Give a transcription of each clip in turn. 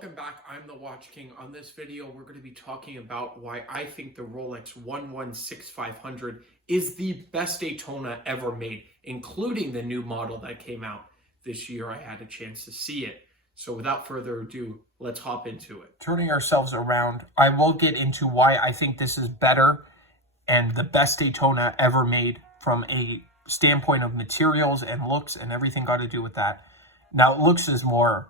Welcome back. I'm the Watch King. On this video, we're going to be talking about why I think the Rolex 116500 is the best Daytona ever made, including the new model that came out this year. I had a chance to see it. So without further ado, let's hop into it. Turning ourselves around, I will get into why I think this is better and the best Daytona ever made from a standpoint of materials and looks and everything got to do with that. Now, looks is more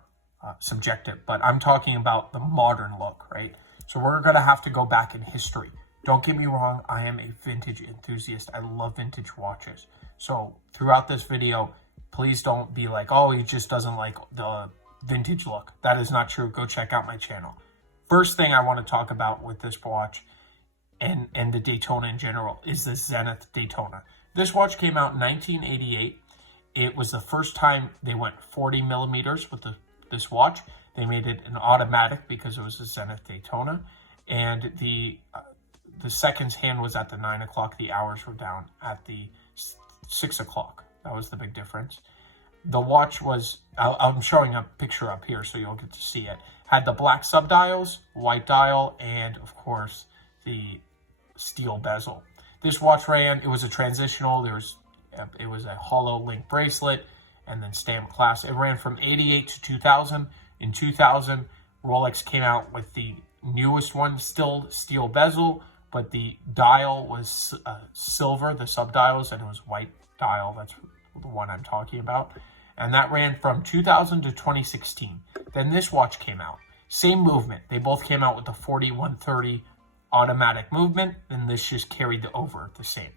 subjective, but I'm talking about the modern look, right? So we're going to have to go back in history. Don't get me wrong, I am a vintage enthusiast. I love vintage watches. So throughout this video, please don't be like, oh, he just doesn't like the vintage look. That is not true. Go check out my channel. First thing I want to talk about with this watch and the Daytona in general is the Zenith Daytona. This watch came out in 1988. It was the first time they went 40 millimeters with this watch. They made it an automatic because it was a Zenith Daytona, and the seconds hand was at the 9 o'clock. The hours were down at the 6 o'clock. That was the big difference. The watch was, I'm showing a picture up here so you'll get to see it, had the black subdials, white dial, and of course the steel bezel. This watch ran, it was a transitional, it was a hollow link bracelet, and then stamped clasp. It ran from 88 to 2000. In 2000, Rolex came out with the newest one, still steel bezel, but the dial was silver, the subdials, and it was white dial. That's the one I'm talking about. And that ran from 2000 to 2016. Then this watch came out. Same movement. They both came out with the 4130 automatic movement, and this just carried over the same.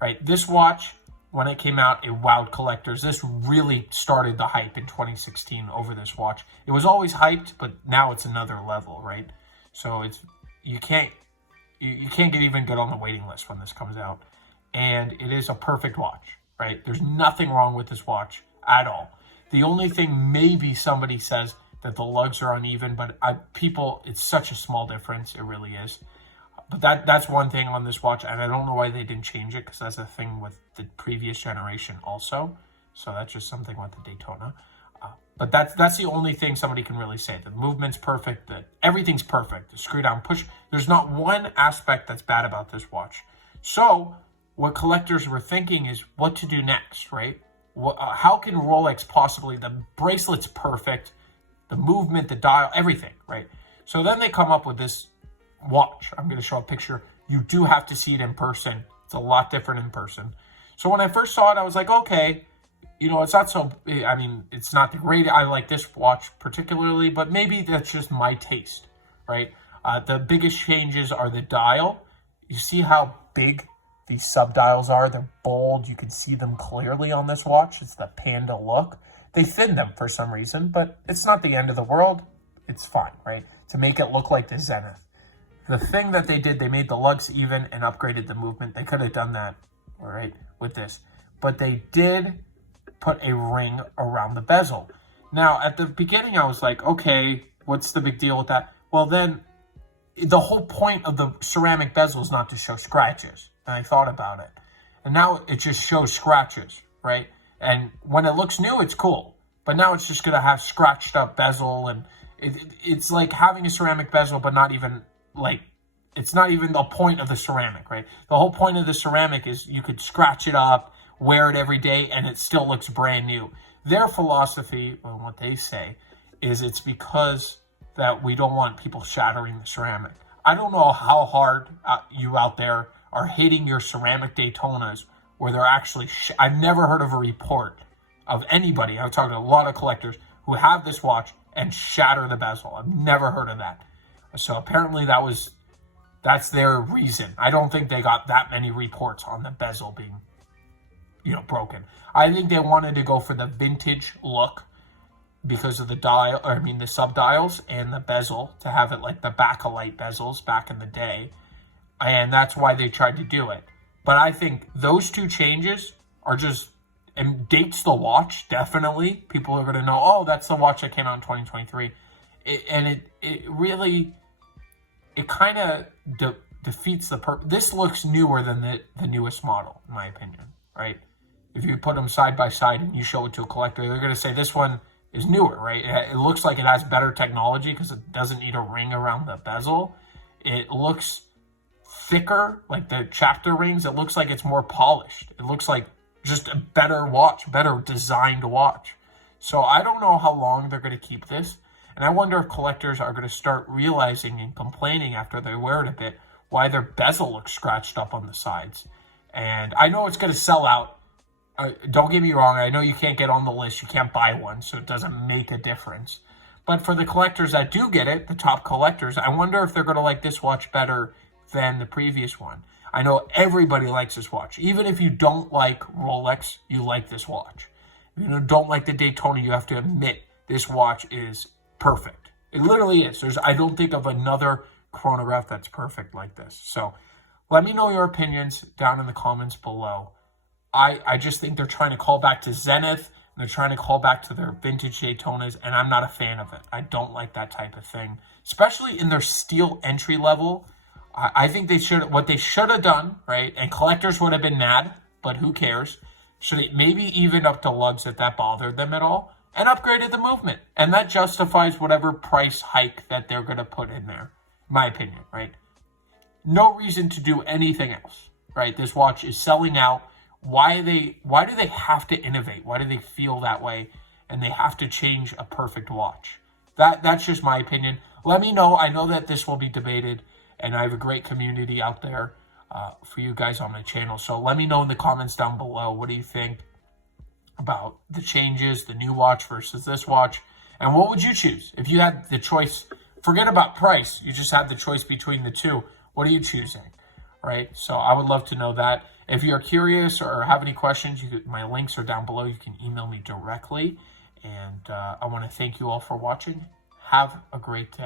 Right? This watch, when it came out, it wowed collectors. This really started the hype in 2016 over this watch. It was always hyped, but now it's another level, right? So you can't get even good on the waiting list when this comes out. And it is a perfect watch, right? There's nothing wrong with this watch at all. The only thing maybe somebody says that the lugs are uneven, but it's such a small difference. It really is. But that's one thing on this watch, and I don't know why they didn't change it, because that's a thing with the previous generation also. So that's just something with the Daytona. But that's the only thing somebody can really say. The movement's perfect. Everything's perfect. The screw down push. There's not one aspect that's bad about this watch. So what collectors were thinking is what to do next, right? How can Rolex possibly, the bracelet's perfect, the movement, the dial, everything, right? So then they come up with this watch. I'm going to show a picture. You do have to see it in person. It's a lot different in person. So when I first saw it, I was like, okay, it's not so, it's not the great. I like this watch particularly, but maybe that's just my taste, right? The biggest changes are the dial. You see how big these subdials are? They're bold. You can see them clearly on this watch. It's the panda look. They thinned them for some reason, but it's not the end of the world. It's fine, right? To make it look like the Zenith. The thing that they did, they made the lugs even and upgraded the movement. They could have done that, all right, with this. But they did put a ring around the bezel. Now, at the beginning, I was like, okay, what's the big deal with that? Well, then, the whole point of the ceramic bezel is not to show scratches. And I thought about it. And now it just shows scratches, right? And when it looks new, it's cool. But now it's just going to have scratched up bezel. And it's like having a ceramic bezel, but not even... it's not even the point of the ceramic, right? The whole point of the ceramic is you could scratch it up, wear it every day, and it still looks brand new. Their philosophy, well, what they say, is it's because that we don't want people shattering the ceramic. I don't know how hard you out there are hitting your ceramic Daytonas where they're actually... I've never heard of a report of anybody, I've talked to a lot of collectors, who have this watch and shatter the bezel. I've never heard of that. So apparently that's their reason. I don't think they got that many reports on the bezel being, broken. I think they wanted to go for the vintage look because of the the subdials and the bezel, to have it like the bakelite bezels back in the day. And that's why they tried to do it. But I think those two changes are just, and dates the watch, definitely. People are going to know, oh, that's the watch that came out in 2023. It really... It kind of defeats the purpose. This looks newer than the newest model, in my opinion, right? If you put them side by side and you show it to a collector, they're going to say this one is newer, right? It looks like it has better technology because it doesn't need a ring around the bezel. It looks thicker, like the chapter rings. It looks like it's more polished. It looks like just a better watch, better designed watch. So I don't know how long they're going to keep this. And I wonder if collectors are going to start realizing and complaining after they wear it a bit why their bezel looks scratched up on the sides. And I know it's going to sell out. Don't get me wrong. I know you can't get on the list. You can't buy one, so it doesn't make a difference. But for the collectors that do get it, the top collectors, I wonder if they're going to like this watch better than the previous one. I know everybody likes this watch. Even if you don't like Rolex, you like this watch. If you don't like the Daytona, you have to admit this watch is perfect. It literally is. I don't think of another chronograph that's perfect like this. So let me know your opinions down in the comments below. I just think they're trying to call back to Zenith. And they're trying to call back to their vintage Daytonas, and I'm not a fan of it. I don't like that type of thing, especially in their steel entry level. I think what they should have done, right? And collectors would have been mad, but who cares? Should it maybe even up to lugs if that bothered them at all, and upgraded the movement, and that justifies whatever price hike that they're going to put in there. My opinion, right? No reason to do anything else, right? This watch is selling out. Why do they have to innovate? Why do they feel that way and they have to change a perfect watch? That's just my opinion. Let me know. I know that this will be debated, and I have a great community out there for you guys on my channel. So let me know in the comments down below. What do you think about the changes, the new watch versus this watch? And what would you choose? If you had the choice, forget about price. You just had the choice between the two. What are you choosing? Right? So I would love to know that. If you're curious or have any questions, my links are down below. You can email me directly. And I want to thank you all for watching. Have a great day.